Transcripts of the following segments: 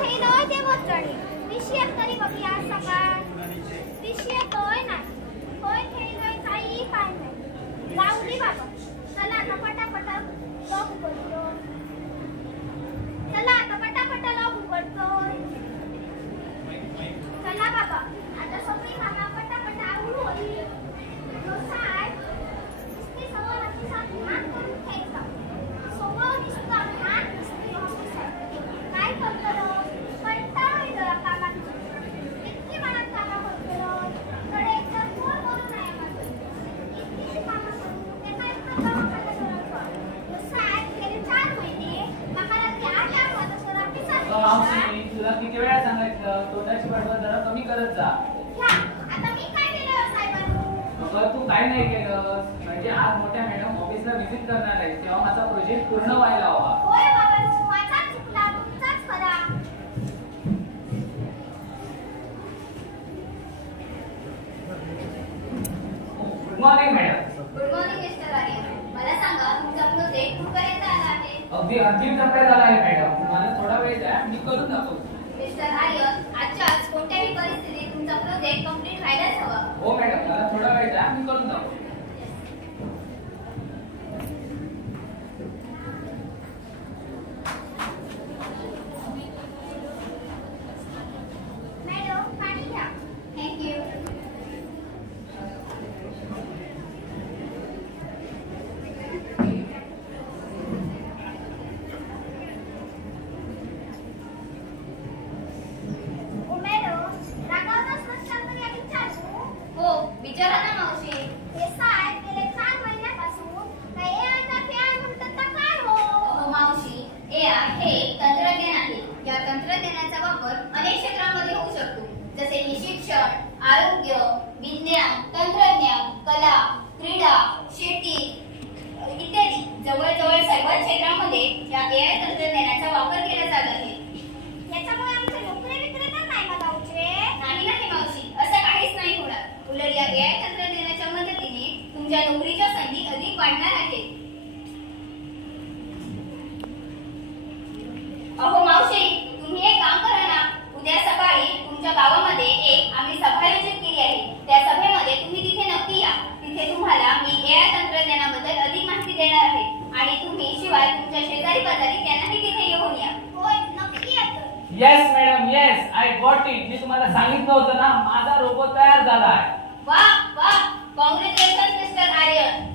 ठेवलं ते वचणी दिशेत तरी बघी आज सकाळ दिशेत होय नाही होय ठेवलंय काही काय नाही लावली बाबा चला आता पटापटा लॉक उघडतो चला आता पटापटा लॉक उघडतोय चला बाबा आता सगळी कामा पटापटा आवडू होईल साय नुसती समोर अशी ध्यान करून ठेवायचा समोर नुसतं ध्यान काय करतो कंटाळा येतो कामाचा इतकी मनात कामं करतो कडे एकदा फोन करू नये माझं इतकी कामं करू ते काय गेले 4 महिने मला ते 8 माझं सर मावशी तुला किती वेळा सांगितलं तोंडाची बडबड जरा कमी करत जा. आता मी काय केलं साहेबांनो? तू काय नाही केलं म्हणजे आज मोठ्या मॅडम ऑफिसला व्हिजिट करणार आहे तेव्हा माझा प्रोजेक्ट पूर्ण व्हायला हवा. होय बाबा माझा चुकला तुमचाच खरा. Good morning madam. Good morning mister Aryan. मला सांगा तुमचा प्रोजेक्ट कुठपर्यंत आला आहे? अगदी अंतिम टप्प्यात आला आहे मॅडम. मला थोडा वेळ द्या मी करून दाखवतो. मिस्टर आर्यन आजच्या आज कोणत्याही परिस्थितीत तुमचा प्रोजेक्ट कंप्लीट व्हायलाच हवा. हो मॅडम मला थोडा वेळ द्या मी करून दाखवतो. मॅडम पाणी घ्या. थँक्यू. विचारा ना मावशी हे साहेब गेले 4 महिन्यापासून काय एआयचा फॅन म्हणतात ना काय हो? हो मावशी एआय हे तंत्रज्ञान आहे. या तंत्रज्ञानाचा वापर अनेक क्षेत्रांमध्ये होऊ शकतो जसे की शिक्षण, आरोग्य, विज्ञान, तंत्रज्ञान, कला, क्रीडा, शेती इत्यादी जवळजवळ सर्व क्षेत्रांमध्ये या एआय तंत्रज्ञानाचा वापर केला जात आहे. याच्यामुळे आमचे नोकरी विक्री तर नाही बघावचे नाही मावशी असं काहीच नाही होणार. उलट या एआय तंत्रज्ञानाच्या मदतीने तुमच्या नोकरीच्या संधी अधिक वाढणार आहेत. अहो मावशी तुम्ही एक काम करा ना उद्या सकाळी तुमच्या गावामध्ये एक आम्ही सभा आयोजित केली आहे. त्या सभेमध्ये तुम्ही तिथे नक्की या. तिथे तुम्हाला मी एआय तंत्रज्ञानाबद्दल अधिक माहिती देणार आहे आणि तुम्ही शिवाय तुमच्या शेजारी पाजारी त्यांनाही तिथे घेऊन या. होय नक्की येतो. Yes madam yes I got it. मी तुम्हाला सांगितलं होतं ना माझा रोबोट तयार झाला आहे. वाह वाह काँग्रॅच्युलेशन्स मिस्टर आर्यन.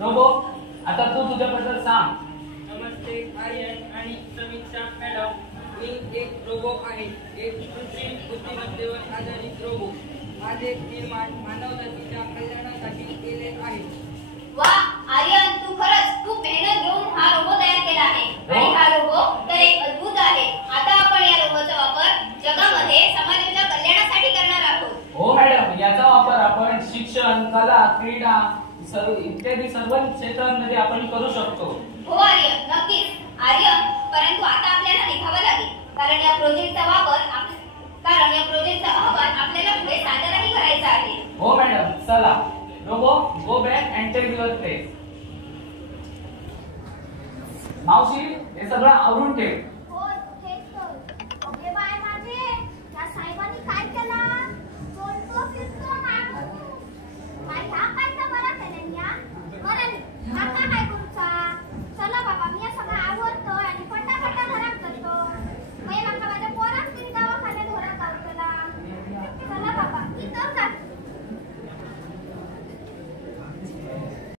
रोबो आता तू तुझ्याबद्दल सांग. नमस्ते आर्यन आणि समीक्षा मॅडम. मी एक रोबो आहे. एक कृत्रिम बुद्धिमत्तेवर आधारित रोबो. माझे निर्माण मानवजातीच्या कल्याणासाठी केले आहे. वाह आर्यन तू खरंच खूप मेहनत घेऊन हा रोबो तयार केला आहे आणि हा रोबो तर एक अद्भुत आहे. आता आपण या रोबोचा वापर जगामध्ये समाजाच्या कल्याणासाठी करणार आहोत. हो मॅडम याचा वापर आपण शिक्षण, कला, क्रीडा इत्यादी सर्व क्षेत्रांमध्ये आपण करू शकतो. हो आर्यन नक्कीच आर्यन परंतु आता आपल्याला निघावं लागेल कारण या प्रोजेक्टचा अहवाल आपल्याला पुढे सादरही करायचा आहे. हो मॅडम चला robo go back and take your place. मावशी हे सगळं आवरून ठेव.